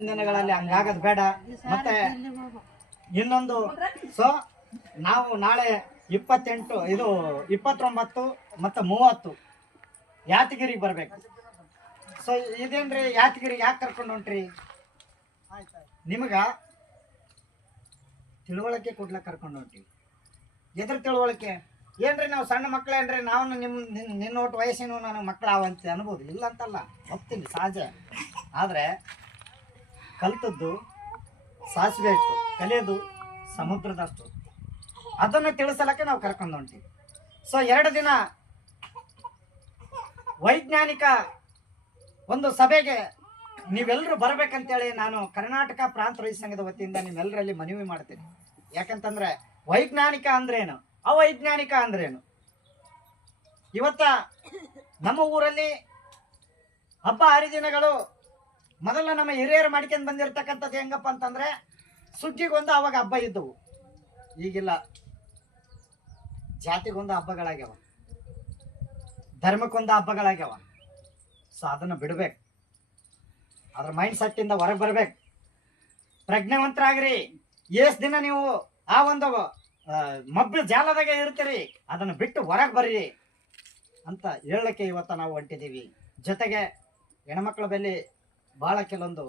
ದಿನಗಳಲ್ಲಿ ಹಂಗಾಗದ್ ಬೇಡ. ಮತ್ತೆ ಇನ್ನೊಂದು, ಸೊ ನಾವು ನಾಳೆ 28 ಇದು 29 ಮತ್ತು 30 ಯಾದಗಿರಿಗೆ ಬರ್ಬೇಕು. ಸೊ ಇದೇನ್ರಿ ಯಾದಗಿರಿ ಯಾಕೆ ಕರ್ಕೊಂಡು ಹೊಂಟ್ರಿ? ನಿಮಗ ತಿಳುವಳಿಕೆ ಕೊಡ್ಲಕ್ಕೆ ಕರ್ಕೊಂಡು ಹೊಂಟಿವಿ. ಎದ್ರ ತಿಳುವಳಿಕೆ ಏನ್ರಿ? ನಾವು ಸಣ್ಣ ಮಕ್ಕಳೇನ್ರಿ? ನಾವು ನಿನ್ನ ಒಟ್ಟು ವಯಸ್ಸಿನ ನನಗೆ ಮಕ್ಕಳಾವಂತ ಅನ್ಬೋದು, ಇಲ್ಲ ಅಂತಲ್ಲ, ಒಪ್ತೀನಿ, ಸಹಜ. ಆದರೆ ಕಲ್ತದ್ದು ಸಾಸಿವೆ ಇಟ್ಟು ಕಲಿಯೋದು ಸಮುದ್ರದಷ್ಟು. ಅದನ್ನು ತಿಳಿಸಲಕ್ಕೆ ನಾವು ಕರ್ಕೊಂಡು ಹೊಂಟಿವಿ. ಸೊ 2 ದಿನ ವೈಜ್ಞಾನಿಕ ಒಂದು ಸಭೆಗೆ ನೀವೆಲ್ಲರೂ ಬರ್ಬೇಕಂತೇಳಿ ನಾನು ಕರ್ನಾಟಕ ಪ್ರಾಂತ ರೈತ ಸಂಘದ ವತಿಯಿಂದ ನಿಮ್ಮೆಲ್ಲರಲ್ಲಿ ಮನವಿ ಮಾಡ್ತೀನಿ. ಯಾಕಂತಂದ್ರೆ ವೈಜ್ಞಾನಿಕ ಅಂದ್ರೇನು, ಅವೈಜ್ಞಾನಿಕ ಅಂದ್ರೇನು? ಇವತ್ತ ನಮ್ಮ ಊರಲ್ಲಿ ಹಬ್ಬ ಹರಿದಿನಗಳು ಮೊದಲ ನಮ್ಮ ಹಿರಿಯರು ಮಾಡ್ಕೊಂಡು ಬಂದಿರತಕ್ಕಂಥದ್ದು ಹೆಂಗಪ್ಪ ಅಂತಂದ್ರೆ, ಸುಗ್ಗಿಗೊಂದು ಅವಾಗ ಹಬ್ಬ ಇದ್ದವು, ಈಗಿಲ್ಲ. ಜಾತಿಗೊಂದು ಹಬ್ಬಗಳಾಗ್ಯಾವ, ಧರ್ಮಕ್ಕೊಂದು ಹಬ್ಬಗಳಾಗ್ಯಾವ. ಸೊ ಅದನ್ನು ಬಿಡ್ಬೇಕು, ಅದ್ರ ಮೈಂಡ್ ಸೆಟ್ಟಿಂದ ಹೊರಗೆ ಬರ್ಬೇಕು. ಪ್ರಜ್ಞಾವಂತರಾಗ್ರಿ. ಎಷ್ಟು ದಿನ ನೀವು ಆ ಒಂದು ಮಬ್ಬು ಜಾಲದಾಗ ಇರ್ತೀರಿ, ಅದನ್ನು ಬಿಟ್ಟು ಹೊರಗೆ ಬರ್ರಿ ಅಂತ ಹೇಳಲಿಕ್ಕೆ ಇವತ್ತು ನಾವು ಹೊಂಟಿದ್ದೀವಿ. ಜೊತೆಗೆ ಹೆಣ್ಮಕ್ಳ ಬೆಲೆ ಭಾಳ ಕೆಲವೊಂದು